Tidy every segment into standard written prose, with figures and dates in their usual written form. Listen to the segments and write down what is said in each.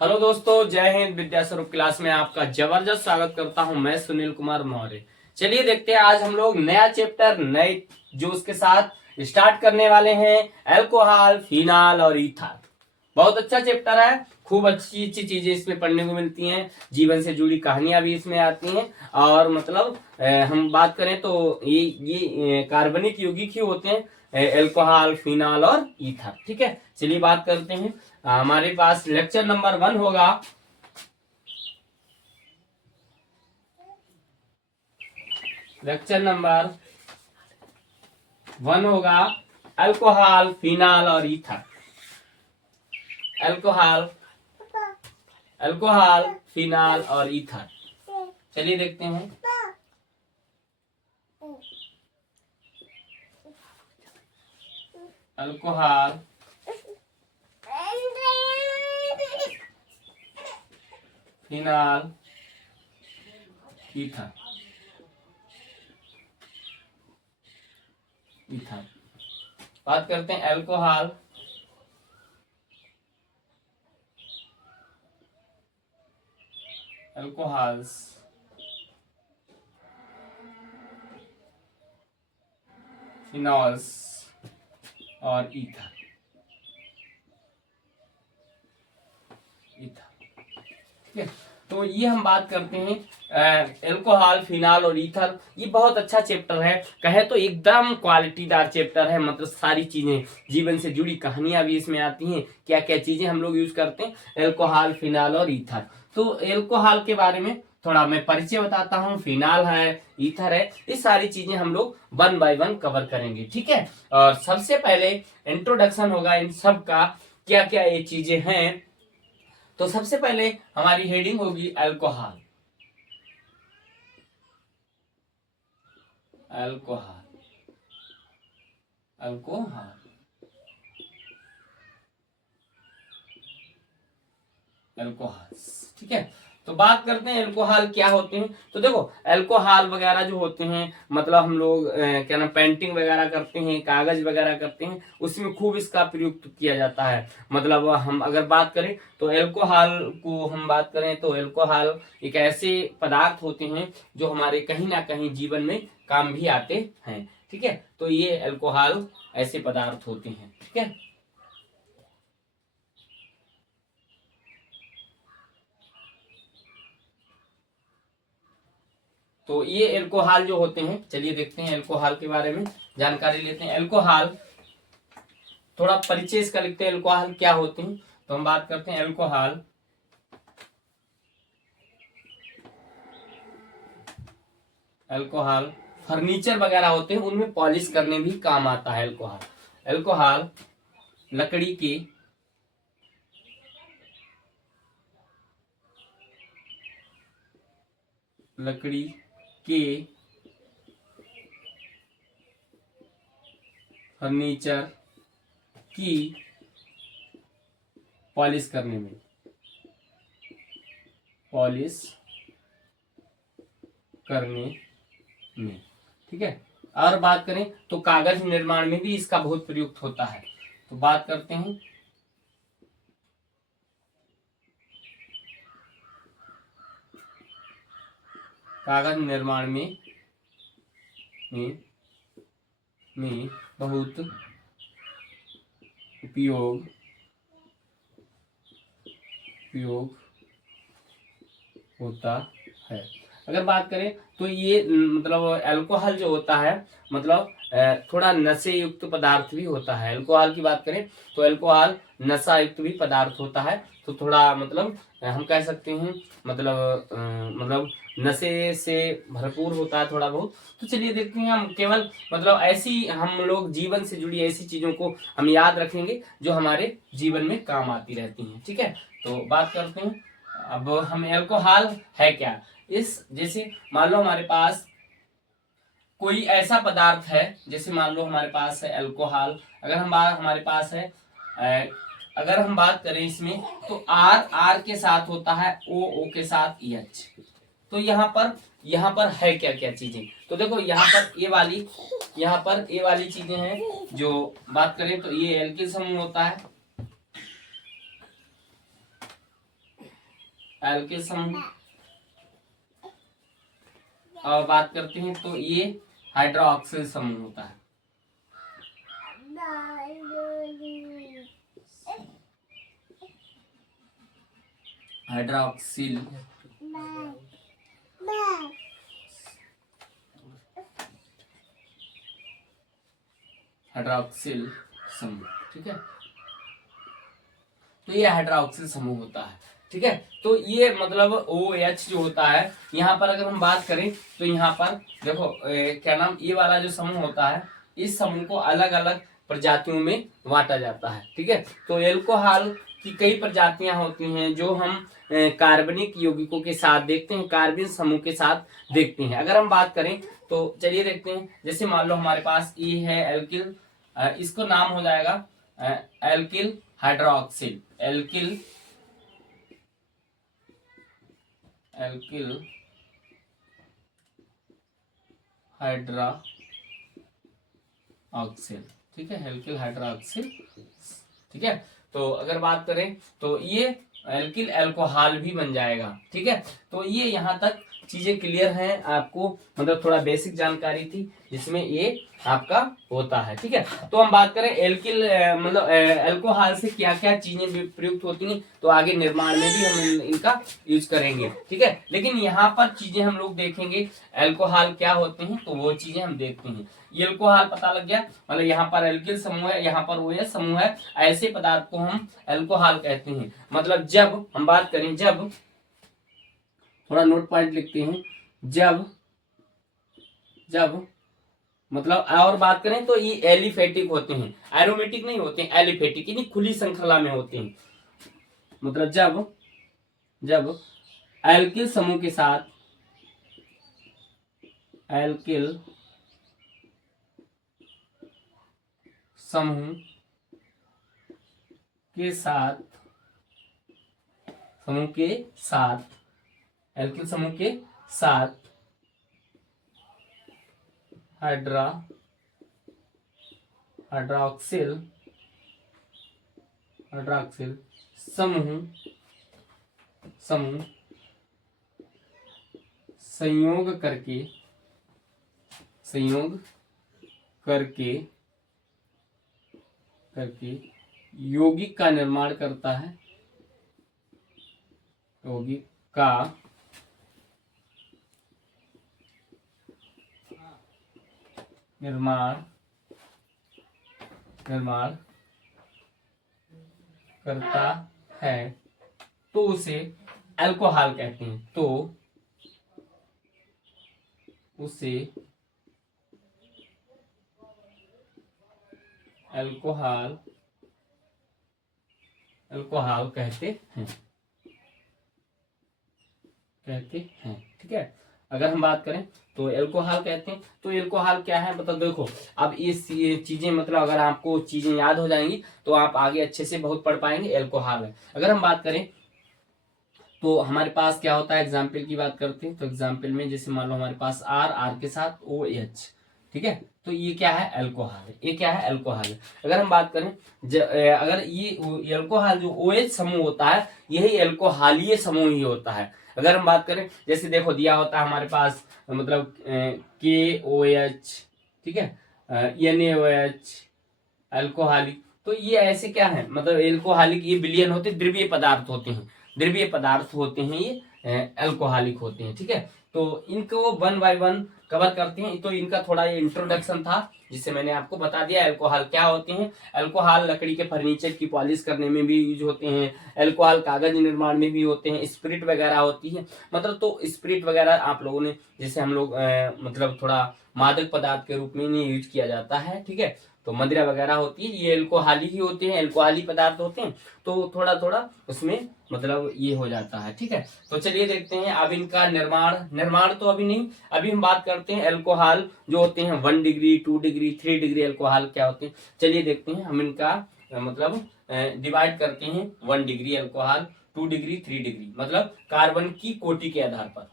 Hello दोस्तों, जय हिंद। विद्या स्वरूप क्लास में आपका जबरदस्त स्वागत करता हूं। मैं सुनील कुमार मौर्य। चलिए देखते हैं, आज हम लोग नया चैप्टर नए जोश के साथ स्टार्ट करने वाले हैं। अल्कोहल, फिनाल और ईथर। बहुत अच्छा चैप्टर है। खूब अच्छी अच्छी चीजें इसमें पढ़ने को मिलती हैं। जीवन से जुड़ी कहानियां भी इसमें आती हैं। और मतलब हम बात करें तो ये कार्बनिक यौगिक ही होते हैं, अल्कोहल, फिनाल और ईथर। ठीक है, चलिए बात करते हैं। हमारे पास लेक्चर नंबर 1 होगा। लेक्चर नंबर 1 होगा अल्कोहल, फिनाल और ईथर। अल्कोहल, अल्कोहल, फिनाल और ईथर। चलिए देखते हैं। Alcohol, phenol, ether. ईथर बात करते हैं। अल्कोहल, अल्कोहल्स, फिनॉल्स और ईथर। ईथर, ठीक है। तो ये हम बात करते हैं अल्कोहल, फिनाल और ईथर। ये बहुत अच्छा चैप्टर है, कहे तो एकदम क्वालिटीदार चैप्टर है। मतलब सारी चीजें, जीवन से जुड़ी कहानियां भी इसमें आती हैं। क्या क्या चीजें हम लोग यूज करते हैं, अल्कोहल, फिनाल और ईथर। तो अल्कोहल के बारे में थोड़ा मैं परिचय बताता हूँ। फिनाल है, ईथर है, ये सारी चीजें हम लोग 1 बाय 1 कवर करेंगे। ठीक है, और सबसे पहले इंट्रोडक्शन होगा इन सब का, क्या क्या ये चीजें हैं। तो सबसे पहले हमारी हेडिंग होगी अल्कोहल। Alcohol, alcohol, alcohol. ठीक है, तो बात करते हैं अल्कोहल क्या होते हैं। तो देखो, अल्कोहल वगैरह जो होते हैं, मतलब हम लोग क्या ना पेंटिंग वगैरह करते हैं, कागज वगैरह करते हैं, उसमें खूब इसका प्रयोग किया जाता है। मतलब हम अगर बात करें तो अल्कोहल को हम बात करें तो अल्कोहल एक ऐसे पदार्थ होते हैं जो हमारे कहीं ना कहीं जीवन में काम भी आते हैं। ठीक है, तो ये अल्कोहल ऐसे पदार्थ होते हैं। ठीक है, तो ये अल्कोहल जो होते हैं, चलिए देखते हैं अल्कोहल के बारे में जानकारी लेते हैं। अल्कोहल, थोड़ा परिचय इसका लिखते हैं, अल्कोहल क्या होते हैं। तो हम बात करते हैं अल्कोहल। अल्कोहल फर्नीचर वगैरह होते हैं, उनमें पॉलिश करने भी काम आता है अल्कोहल। अल्कोहल लकड़ी के, लकड़ी के फर्नीचर की पॉलिश करने में, पॉलिश करने में। ठीक है, और बात करें तो कागज निर्माण में भी इसका बहुत प्रयुक्त होता है। तो बात करते हैं कागज निर्माण में, में बहुत उपयोग उपयोग होता है। अगर बात करें तो ये मतलब अल्कोहल जो होता है, मतलब थोड़ा नशे युक्त पदार्थ भी होता है। अल्कोहल की बात करें तो अल्कोहल नशा युक्त भी पदार्थ होता है। तो थोड़ा मतलब हम कह सकते हैं, मतलब नशे से भरपूर होता है थोड़ा बहुत। तो चलिए देखते हैं, हम केवल मतलब ऐसी हम लोग जीवन से जुड़ी ऐसी चीजों को हम याद रखेंगे जो हमारे जीवन में काम आती रहती हैं। ठीक है, तो बात करते हैं अब हम अल्कोहल है क्या। इस जैसे मान लो हमारे पास कोई ऐसा पदार्थ है, जैसे मान लो हमारे पास है अल्कोहल। अगर हम बात हमारे पास है अगर हम बात करें इसमें, तो आर आर के साथ होता है, ओ ओ के साथ एच। तो यहाँ पर है क्या क्या चीजें। तो देखो यहाँ पर ये वाली चीजें हैं। जो बात करें तो ये एल्किल समूह होता है, एल्किल समूह। और बात करते हैं तो ये हाइड्रोक्सिल समूह होता है। हाइड्रोक्सिल हाइड्रोक्सिल समूह, ठीक है। तो ये हाइड्रोक्सिल समूह होता है, ठीक है। तो ये मतलब OH जो होता है, यहाँ पर अगर हम बात करें तो यहाँ पर देखो क्या नाम, ये वाला जो समूह होता है, इस समूह को अलग अलग प्रजातियों में बांटा जाता है, ठीक है। तो एल्कोहल की कई प्रजातियां होती हैं जो हम कार्बनिक यौगिकों के साथ देखते हैं, कार्बन समूह के साथ देखते हैं। अगर हम बात करें तो चलिए देखते हैं, जैसे मान लो हमारे पास ये है एल्किल, इसको नाम हो जाएगा एल्किल हाइड्रोक्सिल, एल्किल हाइड्रोक्सिल, ठीक है, एल्किल हाइड्रोक्सिल, ठीक है। तो अगर बात करें तो ये एल्किल अल्कोहल भी बन जाएगा, ठीक है। तो ये यहाँ तक चीजें क्लियर हैं आपको, मतलब थोड़ा बेसिक जानकारी थी जिसमें ये आपका होता है, ठीक है। तो हम बात करें एल्किल मतलब अल्कोहल से क्या क्या चीजें प्रयुक्त होती हैं, तो आगे निर्माण में भी हम इनका यूज करेंगे, ठीक है। लेकिन यहाँ पर चीजें हम लोग देखेंगे अल्कोहल क्या होते हैं, तो वो चीजें हम देखते हैं। ये अल्कोहल पता लग गया, मतलब यहाँ पर एल्किल समूह है, यहाँ पर OH समूह है, ऐसे पदार्थ को हम अल्कोहल कहते हैं। मतलब जब हम बात करें, जब थोड़ा नोट पॉइंट लिखते हैं, जब जब मतलब और बात करें तो ये एलिफेटिक होते हैं, एरोमेटिक नहीं होते हैं, एलिफेटिक यानी खुली श्रृंखला में होते हैं। मतलब जब एल्किल समूह के साथ, एल्किल समूह के साथ, समूह के साथ, एल्किल समूह के साथ हाइड्रोक्सिल समूह संयोग करके यौगिक का निर्माण करता है, यौगिक का निर्माण करता है, तो उसे अल्कोहल कहते हैं। तो उसे अल्कोहल कहते हैं, ठीक है। अगर हम बात करें तो एल्कोहल कहते हैं। तो एल्कोहल क्या है, मतलब देखो, अब ये चीजें मतलब अगर आपको चीजें याद हो जाएंगी तो आप आगे अच्छे से बहुत पढ़ पाएंगे। एल्कोहल है, अगर हम बात करें तो हमारे पास क्या होता है, एग्जाम्पल की बात करते हैं तो एग्जाम्पल में जैसे मान लो हमारे पास आर के साथ OH, ठीक है। तो ये क्या है, अल्कोहल है, ये क्या है, अल्कोहल है। अगर हम बात करें अगर ये अल्कोहल जो OH समूह होता है, यही अल्कोहलीय समूह ही होता है। अगर हम बात करें, जैसे देखो दिया होता है हमारे पास, मतलब KOH, ठीक है, NaOH, अल्कोहलिक। तो ये ऐसे क्या है, मतलब एल्कोहलिक ये विलयन होते, द्रवीय पदार्थ होते हैं, द्रवीय पदार्थ होते हैं, ये अल्कोहलिक होते हैं, ठीक है। तो इनको 1 बाय 1 कवर करते हैं। तो इनका थोड़ा ये इंट्रोडक्शन था जिससे मैंने आपको बता दिया अल्कोहल क्या होते हैं। अल्कोहल लकड़ी के फर्नीचर की पॉलिश करने में भी यूज होते हैं, अल्कोहल कागज निर्माण में भी होते हैं, स्पिरिट वगैरह होती है। मतलब तो स्पिरिट वगैरह आप लोगों ने, जैसे हम लोग मतलब थोड़ा मादक पदार्थ के रूप में इन्हें यूज किया जाता है, ठीक है। तो मदिरा वगैरह होती है, ये अल्कोहली ही होते हैं, अल्कोहली पदार्थ होते हैं। तो थोड़ा थोड़ा उसमें मतलब ये हो जाता है, ठीक है। तो चलिए देखते हैं अब इनका निर्माण तो अभी नहीं, अभी हम बात करते हैं अल्कोहल जो होते हैं 1 डिग्री 2 डिग्री 3 डिग्री अल्कोहल क्या होते हैं। चलिए देखते हैं हम इनका मतलब डिवाइड करते हैं। 1 डिग्री अल्कोहल, 2 डिग्री 3 डिग्री, मतलब कार्बन की कोटि के आधार पर,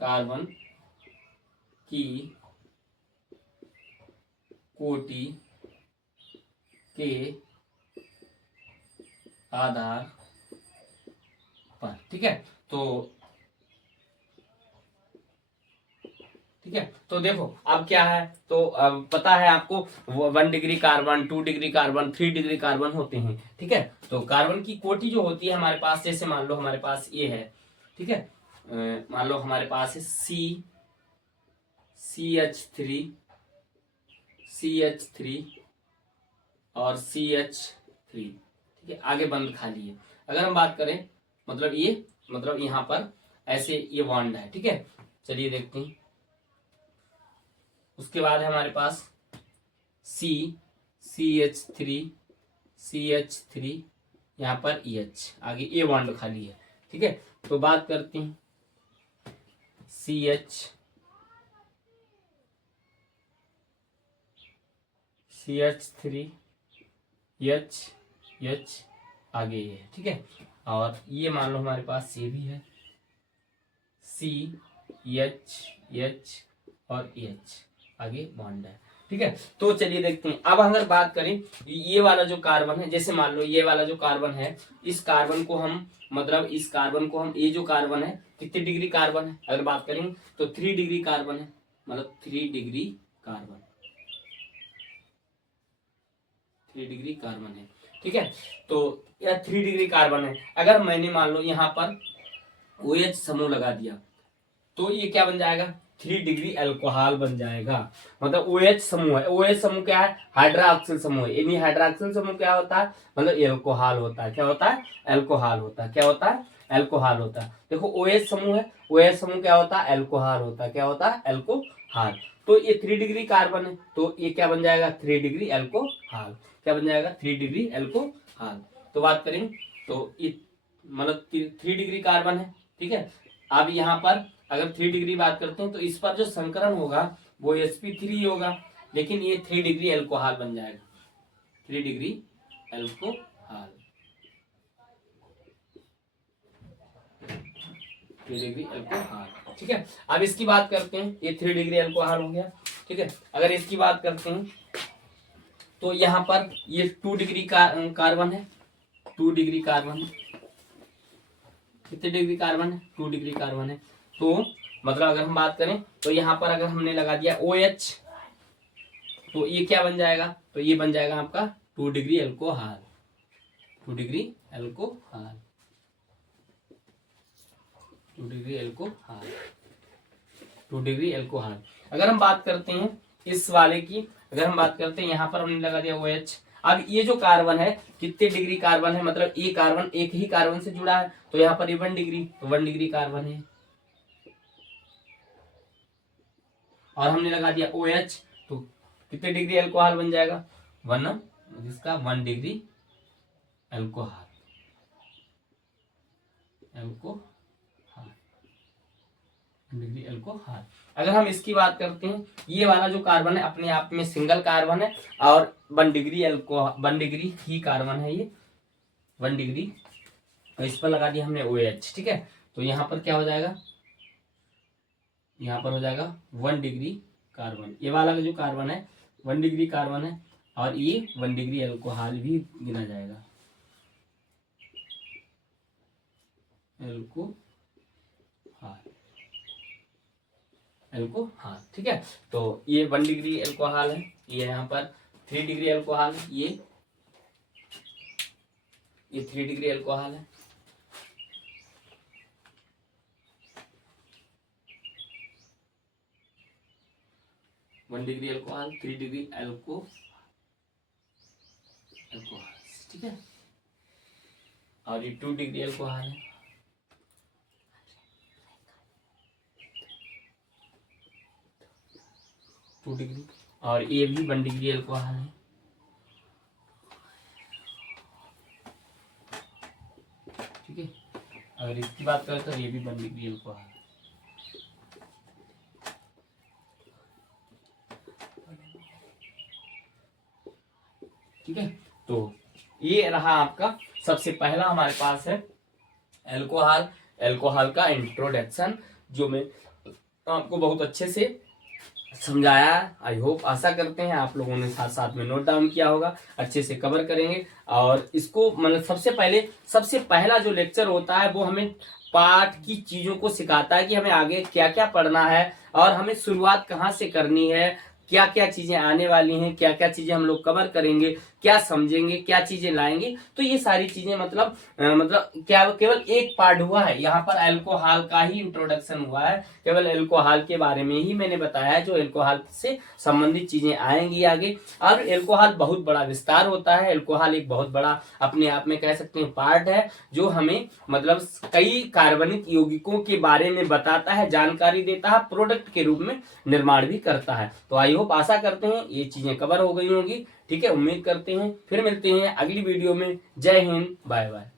कार्बन की कोटि के आधार पर। ठीक है, तो ठीक है, तो देखो अब क्या है, तो अब पता है आपको 1 degree carbon, 2 degree carbon, 3 degree carbon होते हैं। ठीक है, तो कार्बन की कोटि जो होती है हमारे पास, जैसे मान लो हमारे पास ये है, ठीक है, मान लो हमारे पास है CH3 और CH3। ठीक है, आगे बंद खाली है। अगर हम बात करें मतलब ये, मतलब यहाँ पर ऐसे ये बॉन्ड है। ठीक है, चलिए देखते हैं। उसके बाद है हमारे पास CH3 यहाँ पर EH, आगे ये बॉन्ड खाली है। ठीक है, तो बात करते हैं CH3 H आगे ये है। ठीक है, और ये मान लो हमारे पास ये भी है CH और EH, आगे बॉन्ड है। ठीक है, तो चलिए देखते हैं। अब अगर बात करें ये वाला जो कार्बन है, जैसे मान लो ये वाला जो कार्बन है, इस कार्बन को हम ये जो कार्बन है कितने डिग्री कार्बन है, अगर बात करें तो 3 डिग्री कार्बन है, मतलब 3 डिग्री कार्बन, 3 डिग्री कार्बन है। ठीक है, तो यह 3 डिग्री कार्बन है। अगर मैंने मान लो यहाँ पर OH समूह लगा दिया तो ये क्या बन जाएगा, 3 डिग्री अल्कोहल बन जाएगा। मतलब OH समूह है, OH समूह क्या है, हाइड्रोक्सिल समूह है। यानी हाइड्रोक्सिल समूह क्या होता है, मतलब अल्कोहल होता है। क्या होता है, अल्कोहल होता है। क्या होता है, अल्कोहल होता है। देखो OH समूह है, OH समूह क्या होता है, अल्कोहल होता है। क्या होता है, अल्कोहल। तो ये 3 डिग्री कार्बन है, तो ये क्या बन जाएगा, 3 डिग्री अल्कोहल। क्या बन जाएगा, 3 डिग्री अल्कोहल। तो बात करें तो ये मतलब 3 डिग्री कार्बन है। ठीक है, अब यहाँ पर अगर 3 डिग्री बात करते हैं तो इस पर जो संकरण होगा वो sp3 होगा, लेकिन ये 3 डिग्री अल्कोहल बन जाएगा, 3 डिग्री अल्कोहल, 3 डिग्री अल्कोहल। ठीक है, अब इसकी बात करते हैं, ये 3 डिग्री अल्कोहल हो गया। ठीक है, अगर इसकी बात करते हैं तो यहाँ पर ये 2 डिग्री कार्बन है, 2 डिग्री कार्बन है। कितने डिग्री कार्बन है, 2 डिग्री कार्बन है। तो मतलब अगर हम बात करें तो यहाँ पर अगर हमने लगा दिया OH तो ये क्या बन जाएगा, तो ये बन जाएगा आपका 2 degree alcohol, 2 degree alcohol, 2 degree alcohol, 2 degree alcohol. अगर हम बात करते हैं इस वाले की, अगर हम बात करते हैं यहाँ पर हमने लगा दिया OH। अब ये जो कार्बन है कितने डिग्री कार्बन है, मतलब ये कार्बन एक ही कार्बन से जुड़ा है, तो यहाँ पर 1 डिग्री, तो 1 डिग्री कार्बन है। और हमने लगा दिया OH तो कितने डिग्री अल्कोहल बन जाएगा, 1, जिसका 1 डिग्री अल्कोहल, डिग्री अल्कोहल। अगर हम इसकी बात करते हैं, ये वाला जो कार्बन है अपने आप में सिंगल कार्बन है और 1 डिग्री अल्कोहल, 1 डिग्री ही कार्बन है ये, 1 डिग्री। तो इस पर लगा दिया हमने OH। ठीक है, तो यहाँ पर क्या हो जाएगा, यहाँ पर हो जाएगा 1 डिग्री कार्बन। ये वाला जो कार्बन है 1 डिग्री कार्बन है और ये 1 डिग्री अल्कोहल भी गिना जाएगा, अल्कोहल। ठीक है, तो ये 1 डिग्री अल्कोहल है, ये यहाँ पर 3 डिग्री अल्कोहल, ये 3 डिग्री अल्कोहल है। One degree alcohol, 3 degree alcohol. ठीक है, और ये 2 डिग्री अल्कोहल है, 2 डिग्री, और ये भी 1 डिग्री अल्कोहल है। ठीक है, अगर इसकी बात करें तो ये भी 1 डिग्री अल्कोहल है। ठीक है, तो ये रहा आपका सबसे पहला हमारे पास है अल्कोहल का इंट्रोडक्शन, जो मैं आपको बहुत अच्छे से समझाया। आई होप, आशा करते हैं आप लोगों ने साथ साथ में नोट डाउन किया होगा, अच्छे से कवर करेंगे। और इसको मतलब सबसे पहला जो लेक्चर होता है वो हमें पाठ की चीजों को सिखाता है कि हमें आगे क्या क्या पढ़ना है और हमें शुरुआत कहाँ से करनी है, क्या क्या चीजें आने वाली हैं, क्या क्या चीजें हम लोग कवर करेंगे, क्या समझेंगे, क्या चीजें लाएंगे। तो ये सारी चीजें मतलब क्या केवल एक पार्ट हुआ है, यहाँ पर अल्कोहल का ही इंट्रोडक्शन हुआ है, केवल अल्कोहल के बारे में ही मैंने बताया है। जो अल्कोहल से संबंधित चीजें आएंगी आगे। और अल्कोहल बहुत बड़ा विस्तार होता है। अल्कोहल एक बहुत बड़ा अपने आप में कह सकते हैं पार्ट है, जो हमें मतलब कई कार्बनिक यौगिकों के बारे में बताता है, जानकारी देता है, प्रोडक्ट के रूप में निर्माण भी करता है। तो आई होप, आशा करते हैं ये चीजें कवर हो गई होंगी। ठीक है, उम्मीद करते हैं फिर मिलते हैं अगली वीडियो में। जय हिंद, बाय बाय।